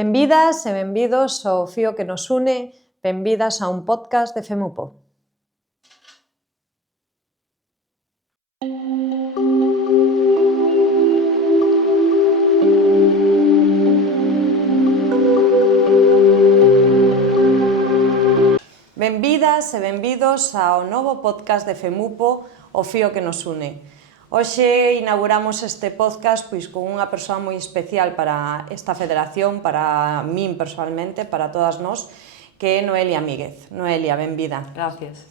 Benvidas e benvidos ao Fío que nos une, benvidas a un podcast de FEMUPO. Benvidas e benvidos ao novo podcast de FEMUPO, o Fío que nos une. Hoxe inauguramos este podcast con unha persoa moi especial para esta federación, para min personalmente, para todas nós, que é Noelia Míguez. Noelia, benvida. Gracias.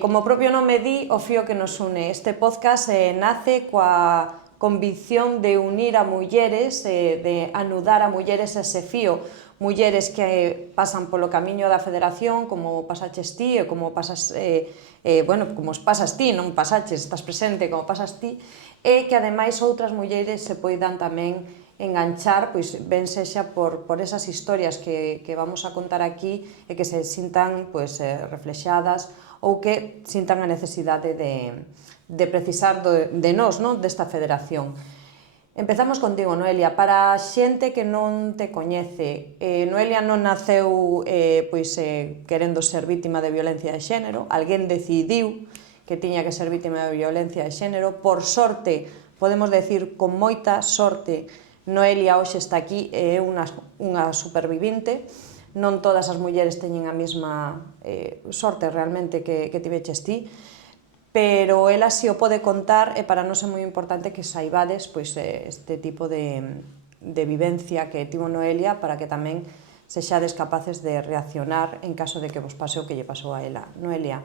Como o propio nome di, o Fío que nos une. Este podcast nace coa convicción de unir a mulleres, de anudar a mulleres ese fío, mulleres que pasan polo camiño da federación, como pasaches ti e como pasas, como os pasas ti, non pasaches, estás presente como pasas ti, e que ademais outras mulleres se poidan tamén enganchar, ben sexa por esas historias que vamos a contar aquí e que se sintan reflexadas ou que sintan a necesidade de precisar de nós, desta federación. Empezamos contigo, Noelia. Para a xente que non te coñece, Noelia non naceu querendo ser vítima de violencia de xénero, alguén decidiu que tiña que ser vítima de violencia de xénero. Por sorte, podemos decir con moita sorte, Noelia hoxe está aquí e é unha supervivinte. Non todas as mulleres teñen a mesma sorte realmente que tiveches ti, pero ela si o pode contar e para nós é moi importante que saibades este tipo de vivencia que tivo Noelia para que tamén sexades capaces de reaccionar en caso de que vos pase o que lle pasou a ela. Noelia,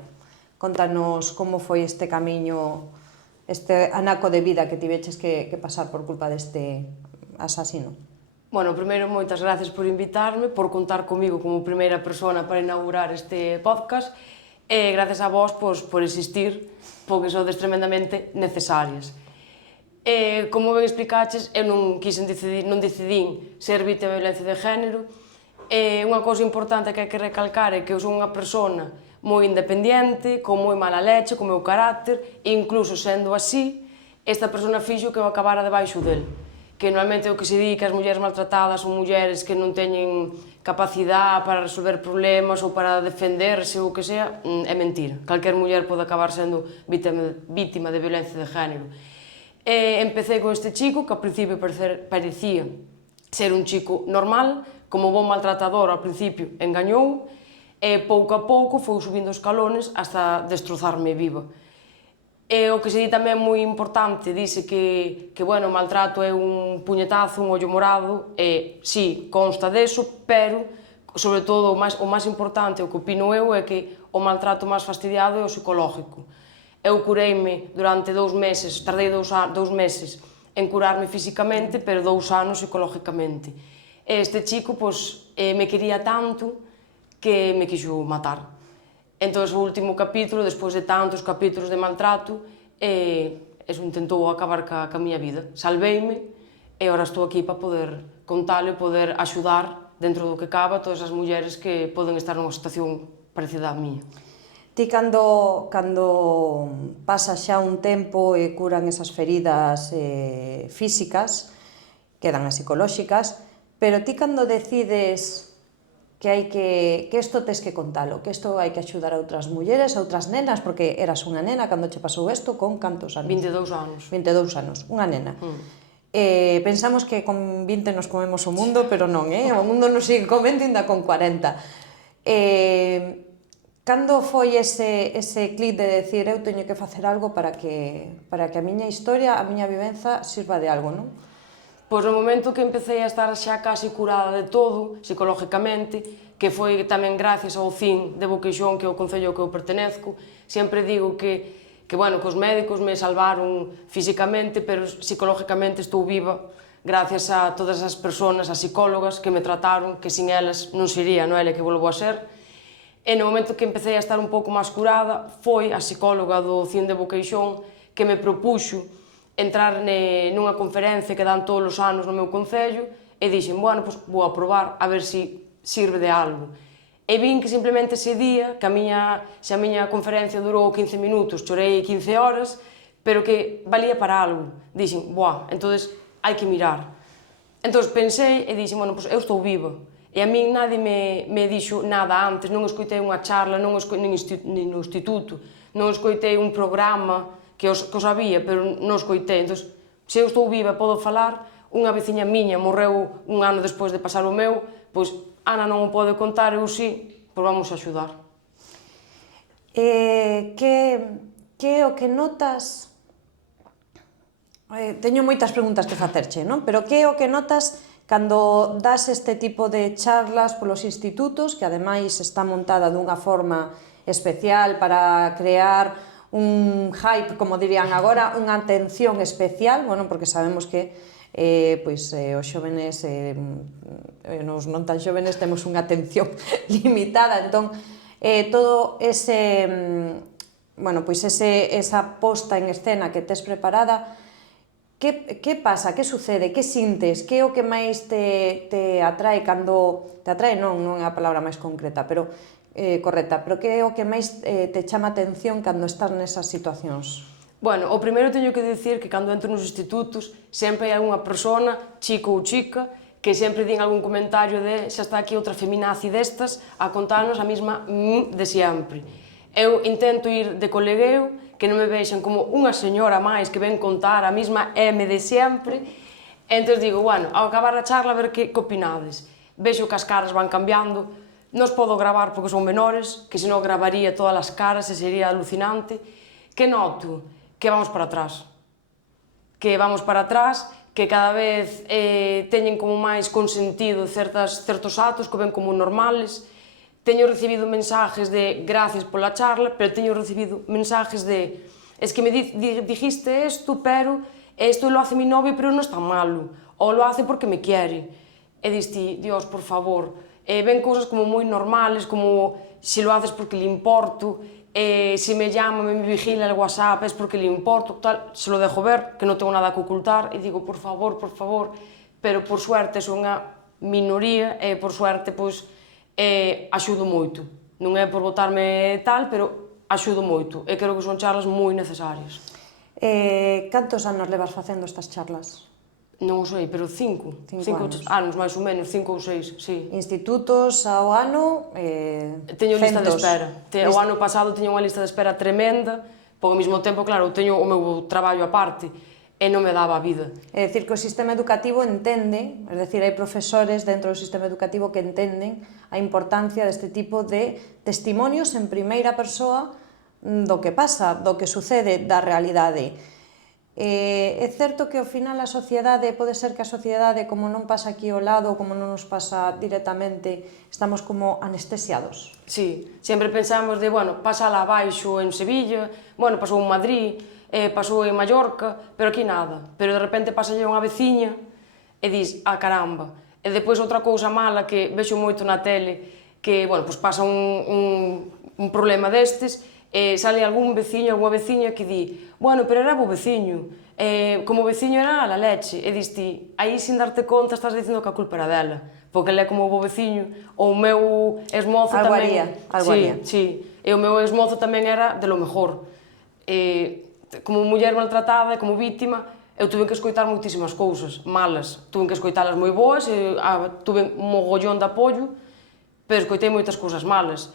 contanos como foi este camiño, este anaco de vida que tiveches que pasar por culpa deste asasino. Bueno, primeiro, moitas gracias por invitarme, por contar comigo como primeira persona para inaugurar este podcast e gracias a vos por existir, porque sodes tremendamente necesarias. Como ben explicaches, eu non decidín ser vítima de violencia de género. Unha cousa importante que hai que recalcar é que eu son unha persona moi independente, con moi mala leche, con meu carácter, e incluso sendo así, esta persona fixo que eu acabara debaixo del. Que normalmente o que se di que as mulleres maltratadas son mulleres que non teñen capacidade para resolver problemas ou para defenderse ou o que sea, é mentira. Calquer muller pode acabar sendo vítima de violencia de género. Empecé con este chico, que ao principio parecía ser un chico normal, como bon maltratador ao principio engañou, e pouco a pouco foi subindo os escalones hasta destrozarme viva. O que se di tamén moi importante, dice que o maltrato é un puñetazo, un ollo morado, e sí, consta deso, pero, sobre todo, o máis importante, o que opino eu, é que o maltrato máis fastidiado é o psicológico. Eu cureime durante 2 meses, tardei 2 meses en curarme físicamente, pero 2 anos psicológicamente. Este chico, me quería tanto que me quixo matar. Entón, o último capítulo, despois de tantos capítulos de maltrato, intentou acabar ca miña vida. Salveime e agora estou aquí para poder contalo e poder axudar dentro do que cabe a todas as mulleres que poden estar nunha situación parecida á miña. Ti, cando pasa xa un tempo e curan esas feridas físicas, quedan as psicolóxicas, pero ti cando decides que isto tes que contalo, que isto hai que axudar a outras mulleres, a outras nenas, porque eras unha nena cando che pasou isto, con cantos anos? 22 anos. 22 anos, unha nena. Pensamos que con 20 nos comemos o mundo, pero non, o mundo nos sigue comendo ainda con 40. Cando foi ese clic de decir eu teño que facer algo para que a miña historia, a miña vivenza sirva de algo, non? Pois no momento que empecé a estar xa casi curada de todo, psicológicamente, que foi tamén gracias ao CIN de Boqueixón, que é o concello que eu pertenezco, sempre digo que os médicos me salvaron físicamente, pero psicológicamente estou viva gracias a todas as persoas, as psicólogas que me trataron, que sin elas non sería Noelia que volvo a ser. E no momento que empecé a estar un pouco máis curada, foi a psicóloga do CIN de Boqueixón que me propuxo entrar nunha conferencia que dan todos os anos no meu concello e dixen, vou a probar a ver se sirve de algo. E vin que simplemente ese día, se a miña conferencia durou 15 minutos, chorei 15 horas, pero que valía para algo. Dixen, entón hai que mirar. Entón pensei e dixen, bueno, pois eu estou viva. E a min nadie me dixo nada antes, non escoitei unha charla, nin no instituto, non escoitei un programa que os había, pero non escoitei. Entón, se eu estou viva e podo falar, unha veciña miña morreu un ano despois de pasar o meu, pois Ana non o pode contar, eu sí, pois vamos a axudar. Que é o que notas? Teño moitas preguntas que facerche, non? Pero que é o que notas cando das este tipo de charlas polos institutos, que ademais está montada dunha forma especial para crear un hype, como dirían agora, unha atención especial, bueno, porque sabemos que os xóvenes, nos non tan xóvenes, temos unha atención limitada, entón, todo ese, esa posta en escena que tes preparada, que pasa, que sucede, que sintes, que é o que máis te atrae cando... Te atrae non é a palabra máis concreta, pero correcta, pero que é o que máis te chama a atención cando estás nesas situacións? Bueno, o primeiro teño que dicir que cando entro nos institutos sempre hai unha persona, chico ou chica, que sempre din algún comentario de xa está aquí outra feminazi destas a contarnos a mesma de sempre. Eu intento ir de colegueo, que non me vexan como unha señora máis que ven contar a mesma M de sempre, e entón digo, bueno, ao acabar a charla a ver que opinades. Vexo que as caras van cambiando, non os podo gravar porque son menores, que senón gravaría todas as caras e sería alucinante. Que noto? Que vamos para atrás. Que vamos para atrás, que cada vez teñen como máis consentido certos actos que ven como normales. Teño recibido mensajes de gracias pola charla, pero teño recibido mensajes de es que me dijiste esto, pero esto lo hace mi novio, pero non está malo, ou lo hace porque me quiere. E diste, Dios, por favor, ven cousas como moi normales, como se lo haces porque le importo, se me llama, me vigila el WhatsApp, es porque le importo, tal, se lo dejo ver, que non tengo nada que ocultar, e digo, por favor, pero por suerte son unha minoría, e por suerte, pois, axudo moito. Non é por botarme tal, pero axudo moito. E creo que son charlas moi necesarias. Cantos anos levas facendo estas charlas? Non o sei, pero 5 anos, máis ou menos, 5 ou 6, sí. Institutos ao ano, Teño lista de espera. O ano pasado teño unha lista de espera tremenda, porque ao mesmo tempo, claro, teño o meu traballo aparte, e non me daba a vida. É dicir, que o sistema educativo entende, é dicir, hai profesores dentro do sistema educativo que entenden a importancia deste tipo de testimonios en primeira persoa do que pasa, do que sucede, da realidade. É certo que ao final a sociedade, pode ser que a sociedade, como non pasa aquí ao lado, como non nos pasa directamente, estamos como anestesiados. Sí, sempre pensamos de, bueno, pasa lá abaixo en Sevilla, bueno, pasou en Madrid, pasou en Mallorca, pero aquí nada. Pero de repente pasa unha veciña e dis, caramba. E depois outra cousa mala que vexo moito na tele, que, bueno, pois pasa un problema destes, sale algún veciño, alguna veciña que di, bueno, pero era bo veciño, como veciño era a la leche, e diste, aí sin darte conta estás dicindo que a culpa era dela, porque ele é como bo veciño, o meu esmozo tamén... Algo haría. Sí, e o meu esmozo tamén era de lo mejor. Como muller maltratada e como vítima, eu tuve que escoitar moitísimas cousas malas, tuve que escoitalas moi boas, tuve un mogollón de apoio, pero escoitei moitas cousas malas.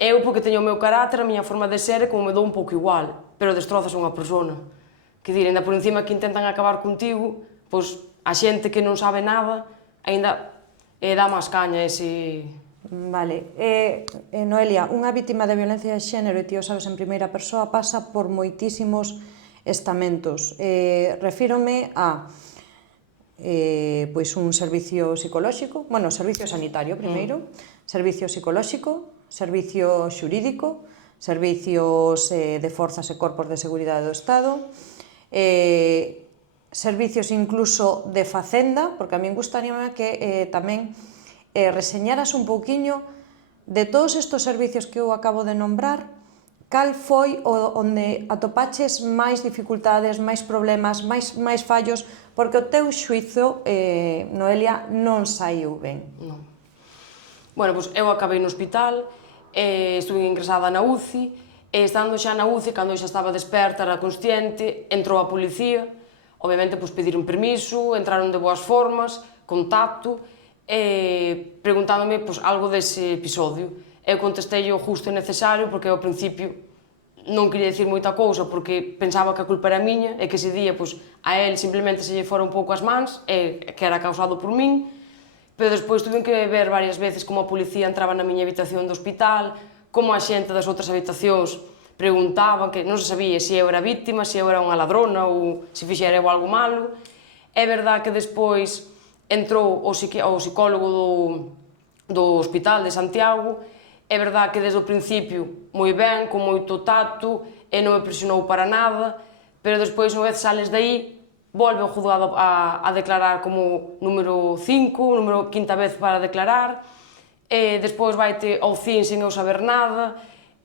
Eu, porque teño o meu carácter, a miña forma de ser, como me dou un pouco igual, pero destrozas unha persona. Que dir, ainda por encima que intentan acabar contigo, pois a xente que non sabe nada, ainda dá máis caña ese... Vale. Noelia, unha vítima de violencia de xénero, e ti o sabes en primeira persoa, pasa por moitísimos estamentos. Refírome a un servicio psicolóxico, bueno, servicio sanitario primeiro, servicio psicolóxico, servicio xurídico, servicios de forzas e corpos de seguridade do Estado, servicios incluso de facenda, porque a min gustaríame que tamén reseñaras un pouquiño de todos estes servicios que eu acabo de nombrar, cal foi onde atopaches máis dificultades, máis problemas, máis fallos, porque o teu xuizo, Noelia, non saiu ben. Non. Bueno, pois eu acabei no hospital, estuve ingresada na UCI, e estando xa na UCI, cando xa estaba desperta, era consciente, entrou a policía, obviamente, pois, pediron permiso, entraron de boas formas, contacto, preguntándome pois, algo dese episodio. Eu contestei o justo e necesario, porque ao principio non quería dicir moita cousa, porque pensaba que a culpa era miña, e que ese día pois, a él simplemente se lle fora un pouco as mans, e que era causado por min, pero despois tuve que ver varias veces como a policía entraba na miña habitación do hospital, como a xente das outras habitacións preguntaban, que non se sabía se eu era víctima, se eu era unha ladrona ou se fixera eu algo malo. É verdad que despois entrou o psicólogo do Hospital de Santiago. É verdad que desde o principio moi ben, con moito tacto, e non me presionou para nada, pero despois, unha vez sales de aí, volve ao juzgado a declarar como número 5, número quinta vez para declarar, e despois vaite ao CIN sen eu saber nada,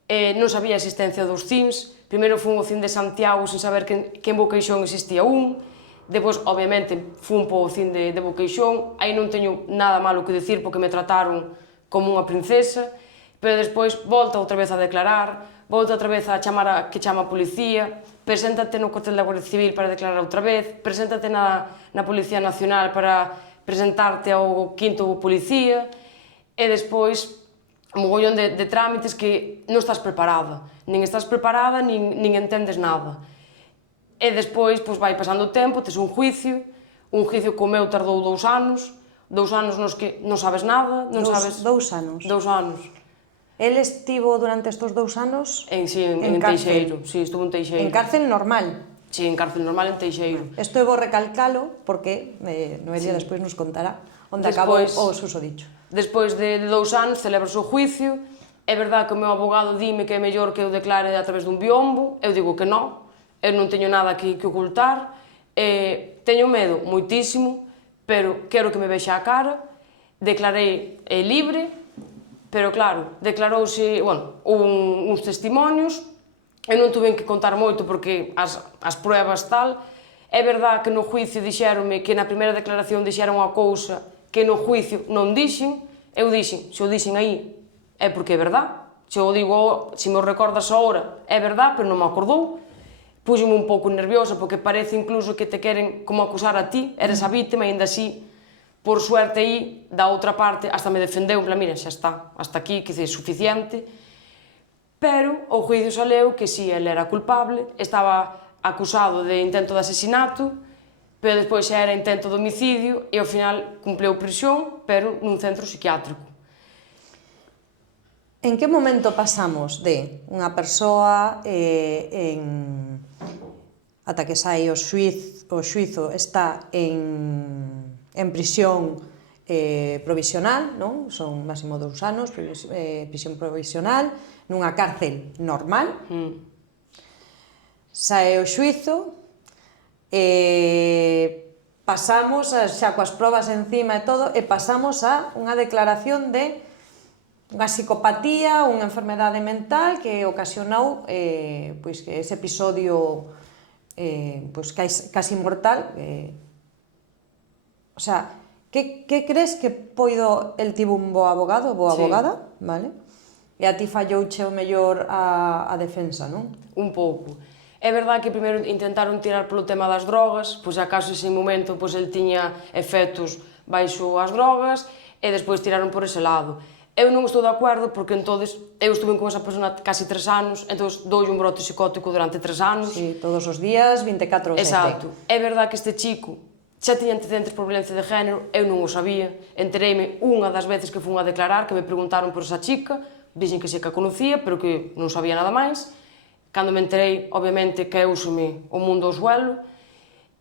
non sabía a existencia dos CINs. Primeiro fun ao CIN de Santiago sen saber que en Boqueixón existía un, depois, obviamente, fun po CIN de Boqueixón, aí non teño nada malo que dicir porque me trataron como unha princesa, pero despois volta outra vez a declarar, volta outra vez a chamar que chama a policía, preséntate no cuartel da Guardia Civil para declarar outra vez, preséntate na Policía Nacional para presentarte ao quinto policía, e despois un mogollón de trámites que non estás preparada, nin entendes nada. E despois, pois, vai pasando o tempo, tes un juicio que o meu tardou 2 anos nos que non sabes nada, non sabes... 2 anos? 2 anos. El estivo durante estes 2 anos en Teixeiro, sí, estuvo en Teixeiro. En cárcel normal? Sí, en cárcel normal en Teixeiro. Isto eu vou recalcalo porque Noelia despois nos contará onde acabou o susodicho. Despois de 2 anos celebrase o juicio. É verdad que o meu abogado dime que é mellor que eu declare a través dun biombo. Eu digo que non, eu non teño nada que ocultar. Teño medo moitísimo, pero quero que me vexa a cara. Declarei libre, pero claro, declarouse, uns testimonios. Eu non tuve que contar moito porque as pruebas tal. É verdad que no juicio dixéronme que na primeira declaración dixeron unha cousa que no juicio non dixen. Eu dixen, se o dixen aí é porque é verdad. Se o digo, se me recordas ahora, é verdad, pero non me acordou. Púxome un pouco nerviosa porque parece incluso que te queren como acusar a ti, eres a vítima, e ainda así, por suerte aí, da outra parte, hasta me defendeu, en plan, mira, xa está, hasta aquí, que é suficiente. Pero o juicio saleu que si ele era culpable, estaba acusado de intento de asesinato, pero despois xa era intento de homicidio e ao final cumpleu prisión, pero nun centro psiquiátrico. En que momento pasamos de unha persoa ata que sai o xuizo está en prisión provisional, non? Son máximo 2 anos, prisión provisional, nunha cárcel normal, sae o xuizo, pasamos xa coas probas encima e todo, e pasamos a unha declaración de unha psicopatía, unha enfermedade mental que ocasionou pois que ese episodio pois casi mortal. O sea, que crees que poido el tivo un bo abogado, boa abogada, vale? E a ti fallouche o mellor a defensa, non? Un pouco. É verdade que primeiro intentaron tirar polo tema das drogas, pois acaso ese momento pois el tiña efectos baixo as drogas, e despois tiraron por ese lado. Eu non estou de acordo porque entonces eu estuve con esa persona casi 3 anos, entonces doulle un brote psicótico durante 3 anos. Sí, todos os días, 24/7. Exacto. É verdade que este chico xa tiña antecedentes por violencia de género, eu non o sabía. Entereime unha das veces que fun a declarar, que me preguntaron por esa chica, dixen que sí que a conocía, pero que non sabía nada máis. Cando me enterei, obviamente, caeuseme o mundo ao suelo.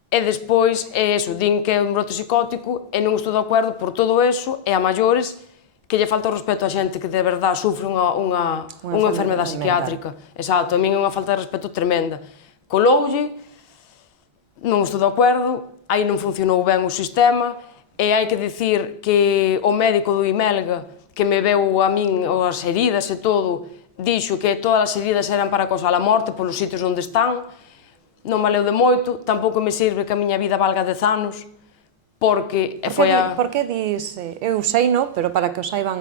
E despois, din que é un brote psicótico, e non estou de acordo por todo eso, e a maiores, que lle falta o respeto a xente que de verdade sufre unha enfermedade psiquiátrica. Exacto, a min é unha falta de respeto tremenda. Coloulle, non estou de acordo, aí non funcionou ben o sistema, e hai que dicir que o médico do Imelga, que me veu a min as heridas e todo, dixo que todas as heridas eran para causar a morte polos sitios onde están. Non valeu de moito, tampouco me sirve que a miña vida valga 10 anos, porque foi a... Por que dis, eu sei, no, pero para que o saiban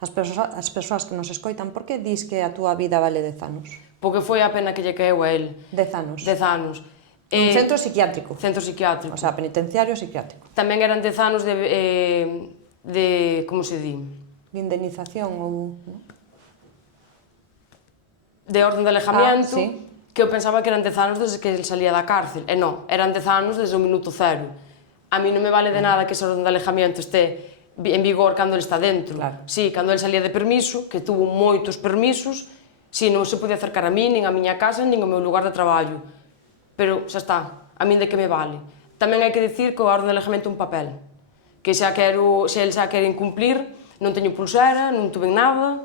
as persoas que nos escoitan, por que dis que a túa vida vale 10 anos? Porque foi a pena que lle caeu a el. 10 anos. 10 anos. Un centro psiquiátrico. Centro psiquiátrico. O sea, penitenciario psiquiátrico. Tamén eran 10 anos de como se di? De indemnización ou... De orden de alejamiento, sí. que eu pensaba que eran 10 anos desde que ele salía da cárcel. E non, eran 10 anos desde o minuto cero. A mí non me vale de nada que ese orden de alejamiento este en vigor cando ele está dentro. Claro. Sí, cando ele salía de permiso, que tuvo moitos permisos, sí, non se podía acercar a mí, nin a miña casa, nin ao meu lugar de traballo. Pero xa está, a min de que me vale. Tamén hai que dicir que o orden de alejamento é un papel, que se ele xa quere incumplir, non teño pulsera, non tuve nada.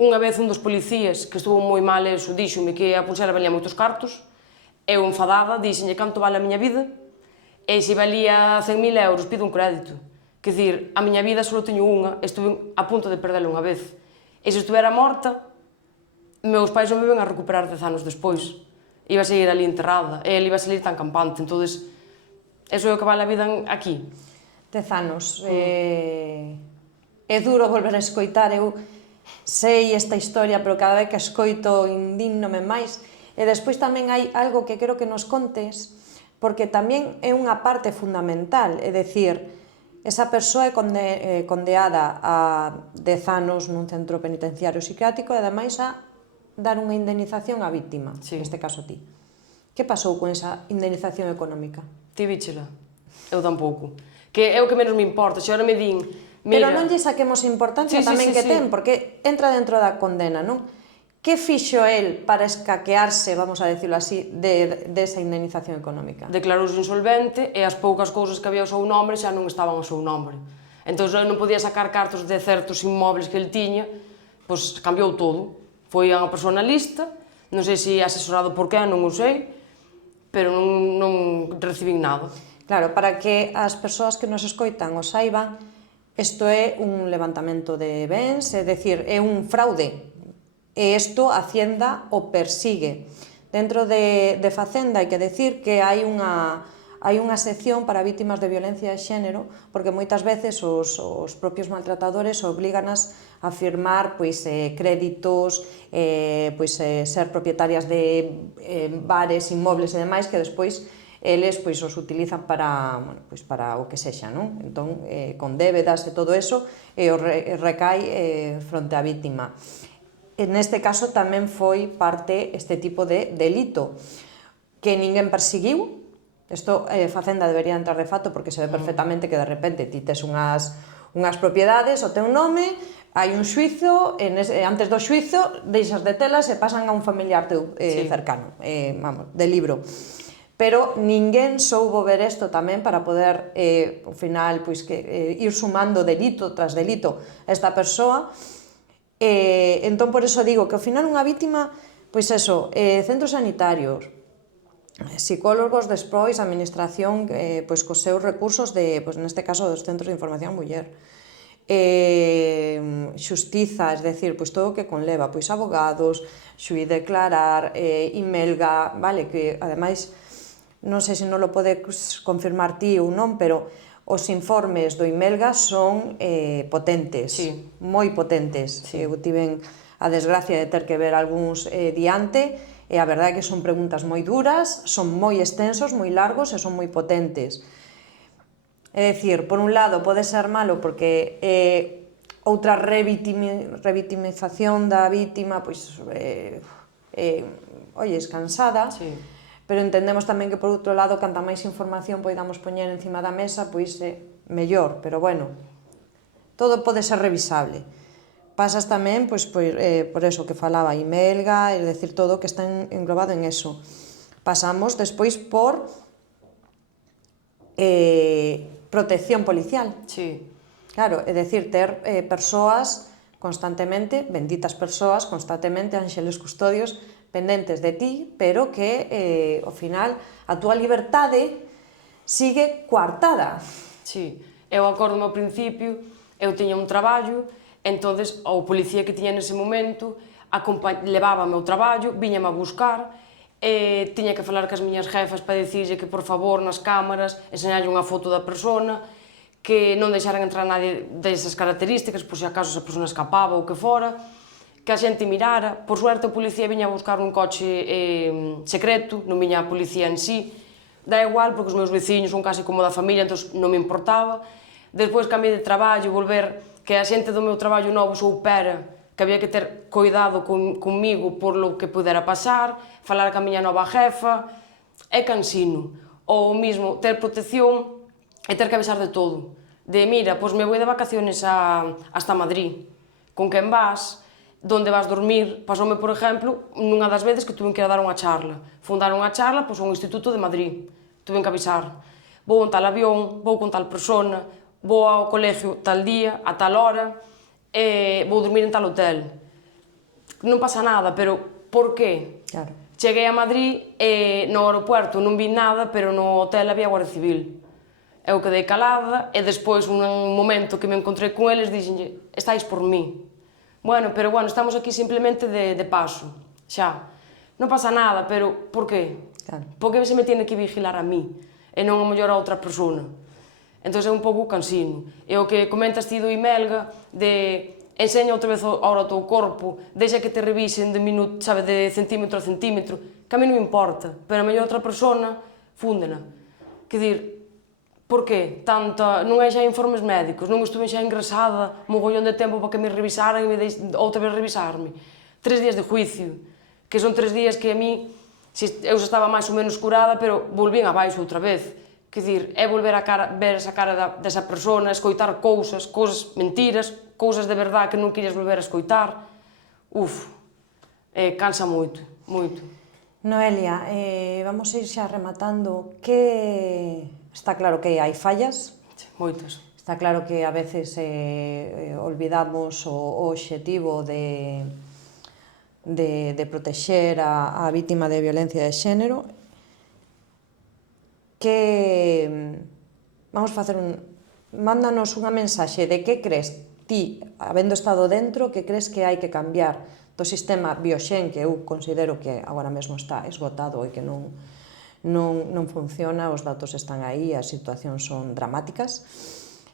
Unha vez un dos policías, que estuvo moi mal eso, díxome que a pulsera valía moitos cartos, eu enfadada, dixenlle canto vale a miña vida, e se valía 100.000 euros, pido un crédito. Quer dizer, a miña vida só teño unha, estuve a punto de perdela unha vez. E se estuvera morta, meus pais non me ven a recuperar 10 anos despois. Iba a seguir ali enterrada, e ele iba a salir tan campante. Entonces, eso é o que vale a vida aquí. 10 anos. É duro volver a escoitar, eu sei esta historia, pero cada vez que a escoito indígnome máis. E despois tamén hai algo que quero que nos contes, porque tamén é unha parte fundamental, é dicir, esa persoa é condeada a 10 anos nun centro penitenciario psiquiátrico e ademais a dar unha indemnización á víctima, neste caso ti. Que pasou con esa indemnización económica? Ti víchela? Eu tampouco. Que é o que menos me importa, se agora me din... Pero non lle saquemos importancia tamén que ten, porque entra dentro da condena, non? Que fixo el para escaquearse, vamos a decirlo así, desa indemnización económica? Declarouse insolvente e as poucas cousas que había ao seu nombre xa non estaban ao seu nombre. Entón, eu non podía sacar cartos de certos inmobles que el tiña, pois cambiou todo. Foi a unha persona lista, non sei se asesorado por quen, non o sei, pero non recibín nada. Claro, para que as persoas que nos escoitan o saiban, isto é un levantamento de bens, é dicir, é un fraude. E isto a Hacienda o persigue. Dentro de Facenda hai que decir que hai unha sección para vítimas de violencia de xénero, porque moitas veces os propios maltratadores obliganas a firmar créditos, ser propietarias de bares, inmobles e demais que despois eles os utilizan para o que sexa, non? Entón, con débedas e todo eso, recai fronte á vítima. Neste caso tamén foi parte este tipo de delito que ninguén perseguiu. Isto Facenda debería entrar de fato porque se ve perfectamente que de repente ti tes unhas propiedades, o teu nome, hai un xuizo, antes do xuizo deixas de telas e pasan a un familiar teu cercano, de libro. Pero ninguén soubo ver isto tamén para poder, ao final, ir sumando delito tras delito a esta persoa. Entón, por eso digo que ao final unha vítima, centros sanitarios, psicólogos despois, administración, cos seus recursos neste caso dos centros de información muller, xustiza, es decir, todo o que conleva, abogados, xuíz declarar, Imelga, vale, que ademais, non sei se non lo podes confirmar ti ou non, pero os informes do Imelga son potentes, moi potentes. Eu tiven a desgracia de ter que ver algúns diante, e a verdade é que son preguntas moi duras, son moi extensos, moi largos e son moi potentes. É dicir, por un lado pode ser malo porque outra revitimización da vítima, cansada, pero entendemos tamén que, por outro lado, canta máis información poidamos poñer encima da mesa, mellor, pero bueno, todo pode ser revisable. Pasas tamén, por eso que falaba Imelga, é dicir, todo que está englobado en eso. Pasamos despois por protección policial. Claro, é dicir, ter persoas constantemente, benditas persoas, constantemente, ánxeles custodios, pendentes de ti, pero que, ao final, a túa liberdade sigue coartada. Eu acordo ao principio, eu tiña un traballo, entonces o policía que tiña nese momento levábame ao traballo, viñame a buscar, tiña que falar cas miñas jefas para dicirlle que, por favor, nas cámaras, enseñarlle unha foto da persona, que non deixaran entrar nadie desas características, por se acaso esa persona escapaba ou que fora, que a xente mirara. Por suerte, o policía viña a buscar un coche secreto, non viña a policía en sí, dá igual, porque os meus veciños son casi como da familia, entón non me importaba. Despois cambiei de traballo, volver, que a xente do meu traballo novo sou pera, que había que ter cuidado comigo por lo que pudera pasar, falar ca miña nova jefa, é cansino. Ou mesmo ter protección e ter que avisar de todo. De, mira, pois me vou de vacaciones hasta Madrid. Con quen vas? Donde vas dormir? Pasoume, por exemplo, nunha das veces que tuve que ir a dar unha charla. Fundar unha charla, pois, a un instituto de Madrid. Tuve que avisar. Vou en tal avión, vou con tal persona, vou ao colegio tal día, a tal hora, vou dormir en tal hotel. Non pasa nada, pero por qué? Claro. Cheguei a Madrid e no aeropuerto non vi nada, pero no hotel había Guardia Civil. Eu quedei calada e despois, un momento que me encontrei con eles, dixenlle, estáis por mí. Bueno, estamos aquí simplemente de paso, xa. Non pasa nada, pero por qué? Claro. Por que se me tiene que vigilar a mí e non a mellor a outra persona? Entón é un pouco cansino. E o que comentas ti do Imelga, de enseña outra vez ahora o teu corpo, deixa que te revisen de minuto, sabe, de centímetro a centímetro, que a mí non me importa, pero a mellor outra persona, fúndena. Que dir, por que? Non hai xa informes médicos, non estuve xa ingresada mogollón de tempo para que me revisaran e outra vez revisarme. 3 días de juicio, que son 3 días que a mí, eu xa estaba máis ou menos curada, pero volvín abaixo outra vez. Que dir, é volver a ver esa cara desa persona, escoitar cousas mentiras, cousas de verdade que non querías volver a escoitar. Cansa moito, moito. Noelia, vamos a ir xa rematando. Está claro que hai fallas. Moitas. Está claro que a veces olvidamos o obxectivo de protexer a vítima de violencia de xénero. Vamos a facer mándanos unha mensaxe de que crees ti, habendo estado dentro, que crees que hai que cambiar do sistema Bioxen, que eu considero que agora mesmo está esgotado e que non funciona, os datos están aí, as situacións son dramáticas.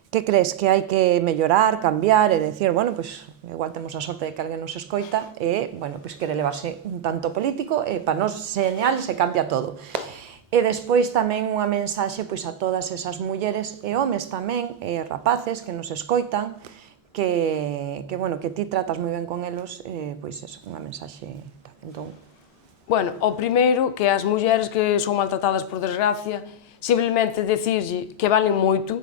Que crees que hai que mellorar, cambiar e decir, bueno, pois igual temos a sorte de que alguén nos escoita e, bueno, pois quere levarse un tanto político e para nos señal se cambia todo. E despois tamén unha mensaxe pois a todas esas mulleres e homes tamén, e rapaces que nos escoitan, que ti tratas moi ben con elos, pois é unha mensaxe. Entón, bueno, o primeiro, que as mulleres que son maltratadas por desgracia, simplemente decirlle que valen moito,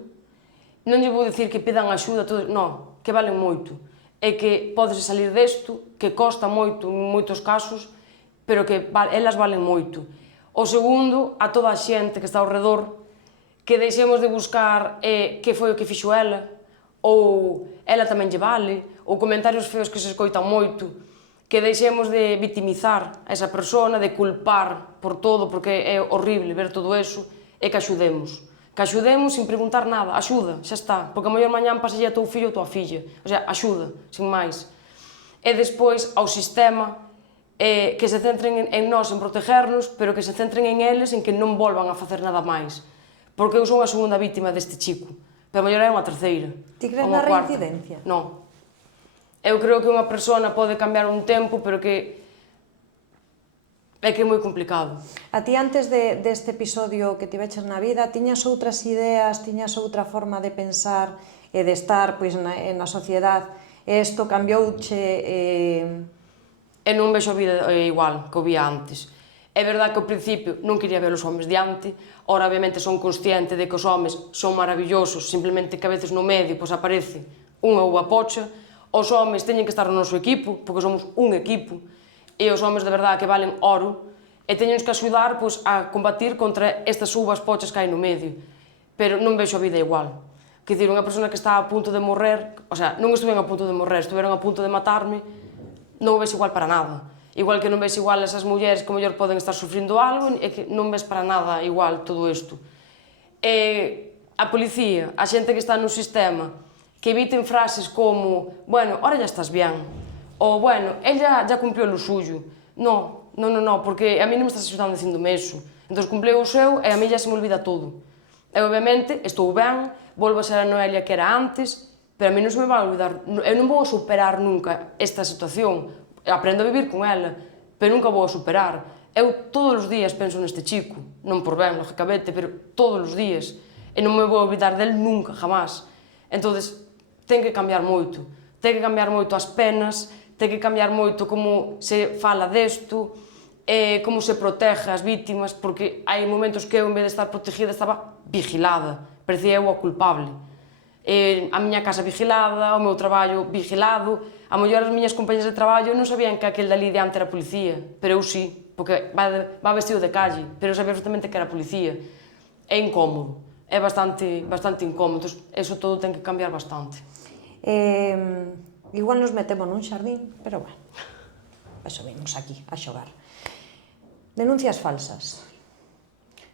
non lle vou dicir que pidan axuda, non, que valen moito, e que podes salir desto, que costa moito en moitos casos, pero que elas valen moito. O segundo, a toda a xente que está ao redor, que deixemos de buscar que foi o que fixo ela, ou ela tamén lle vale, ou comentarios feos que se escoitan moito, que deixemos de victimizar a esa persona, de culpar por todo, porque é horrible ver todo eso, e que axudemos. Que axudemos sin preguntar nada, axuda, xa está, porque a mellor mañán pasalle a teu fillo ou tua filla, o sea, axuda, sin máis. E despois ao sistema, que se centren en nós, en protegernos, pero que se centren en eles, en que non volvan a facer nada máis. Porque eu son a segunda vítima deste chico, pero a mellor é unha terceira. Ti crees na reincidencia? Non. Eu creo que unha persona pode cambiar un tempo, pero que é moi complicado. A ti antes deste episodio que tiveches na vida, tiñas outras ideas, tiñas outra forma de pensar e de estar na sociedade, e isto cambiouche? E non vexo a vida igual que o vía antes. É verdade que ao principio non quería ver os homes diante, ora obviamente son consciente de que os homes son maravillosos, simplemente que a veces no medio aparece unha uva pocha, os homes teñen que estar no noso equipo, porque somos un equipo, e os homes de verdade que valen oro, e teñen que axudar a combatir contra estas uvas pochas que hai no medio. Pero non vexo a vida igual. Quer dizer, unha persona que está a punto de morrer, o sea, non estuven a punto de morrer, estuveron a punto de matarme, non o ves igual para nada. Igual que non ves igual esas mulleres que mellor poden estar sufrindo algo e que non ves para nada igual todo isto. E a policía, a xente que está no sistema, que eviten frases como bueno, ahora ya estás bien, ou bueno, ella ya cumplió lo suyo. Non, porque a mí non me estás axudando dicindome eso. Entón, cumpleu o seu e a mí ya se me olvida todo. E obviamente estou ben, volvo a ser a Noelia que era antes, pero a mí non se me vai a olvidar, eu non vou a superar nunca esta situación, aprendo a vivir con ela, pero nunca vou a superar. Eu todos os días penso neste chico, non por ben, lógicamente, pero todos os días, e non me vou olvidar del nunca, jamás. Entonces, ten que cambiar moito as penas, ten que cambiar moito como se fala desto, como se protege as vítimas, porque hai momentos que eu, en vez de estar protegida, estaba vigilada, parecía eu a culpable. A miña casa vigilada, o meu traballo vigilado, a mellor as miñas compañeras de traballo non sabían que aquel dali diante era policía, pero eu sí, porque va vestido de calle, pero eu sabía perfectamente que era policía. É incómodo, é bastante incómodo, eso todo ten que cambiar bastante. Igual nos metemos nun xardín, pero bueno, eso vimos aquí a xogar. Denuncias falsas.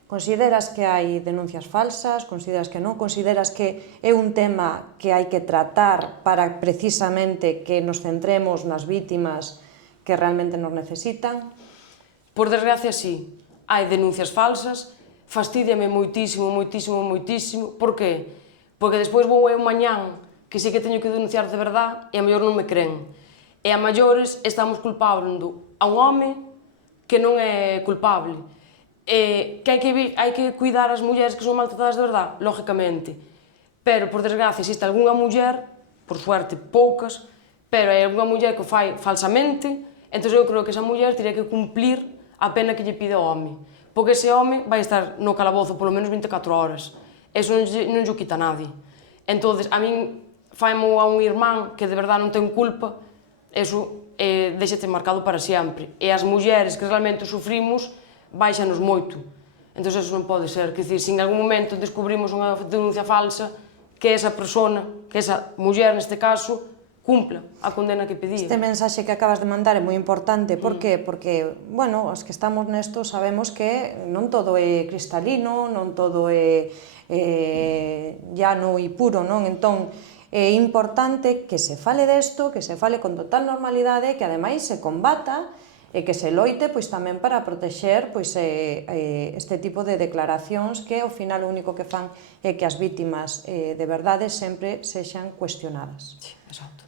Consideras que hai denuncias falsas? Consideras que non? Consideras que é un tema que hai que tratar para precisamente que nos centremos nas vítimas que realmente nos necesitan? Por desgracia, sí. Hai denuncias falsas, fastídiame moitísimo. Por que? Porque despois vou eu mañán que sí que teño que denunciar de verdad e a mellor non me creen. E a maiores estamos culpando a un home que non é culpable. Que hai que cuidar as mulleres que son maltratadas de verdad, lógicamente. Pero, por desgracia, existe algunha muller, por suerte poucas, pero hai algunha muller que o fai falsamente, entón eu creo que esa muller tiria que cumplir a pena que lle pide o home. Porque ese home vai estar no calabozo polo menos 24 horas. Eso non lle quita a nadie. Entón, a min faimo a un irmán que de verdade non ten culpa, eso deixate marcado para sempre. E as mulleres que realmente sufrimos, baixanos moito. Entón, eso non pode ser. Quer dizer, se en algún momento descubrimos unha denuncia falsa, que esa persona, que esa muller neste caso, cumpla a condena que pedía. Este mensaxe que acabas de mandar é moi importante. Por que? Porque, bueno, os que estamos nesto sabemos que non todo é cristalino, non todo é llano e puro, non? Entón, é importante que se fale desto, que se fale con total normalidade, que ademais se combata e que se loite pois tamén para protexer pois este tipo de declaracións que ao final o único que fan é que as vítimas de verdade sempre sexan cuestionadas. Sí, exacto.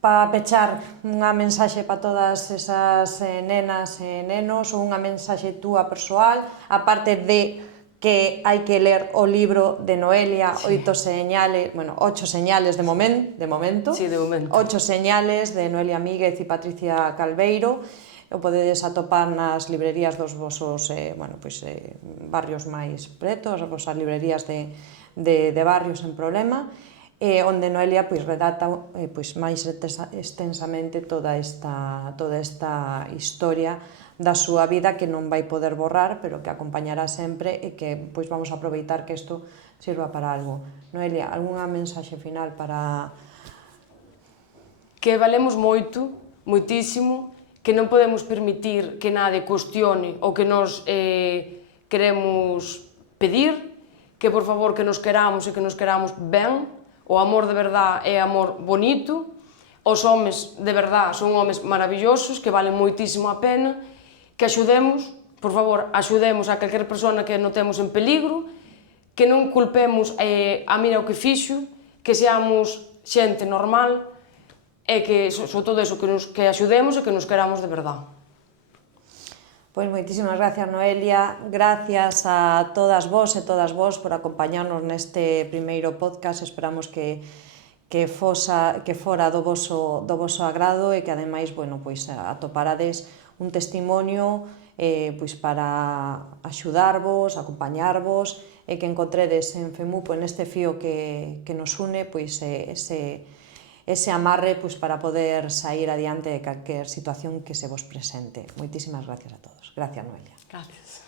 Para pechar, unha mensaxe para todas esas nenas e nenos ou unha mensaxe túa persoal, aparte de que hai que ler o libro de Noelia, 8 señales de momento. Sí, de momento. 8 señales de Noelia Míguez e Patricia Calveiro. O podedes atopar nas librerías dos vosos barrios máis pretos, as vosas librerías de barrios en problema, onde Noelia redata máis extensamente toda esta historia da súa vida que non vai poder borrar, pero que acompañará sempre e que vamos a aproveitar que isto sirva para algo. Noelia, algunha mensaxe final para... Que valemos moito, moitísimo, que non podemos permitir que nade cuestione o que nos queremos pedir, que por favor que nos queramos e que nos queramos ben, o amor de verdad é amor bonito, os homes de verdad son homes maravillosos que valen moitísimo a pena, que axudemos, por favor, axudemos a calquer persona que notemos en peligro, que non culpemos a mira o que fixo, que seamos xente normal e que, sobre todo eso, que axudemos e que nos queramos de verdad. Pois moitísimas gracias, Noelia. Gracias a todas vos e todas vos por acompañarnos neste primeiro podcast. Esperamos que fora do voso agrado e que ademais, atoparades un testimonio para axudarvos, acompañarvos e que encontredes en FEMUPO, neste fío que nos une, ese amarre para poder sair adiante de calquer situación que se vos presente. Moitísimas gracias a todos. Gracias, Noelia. Gracias.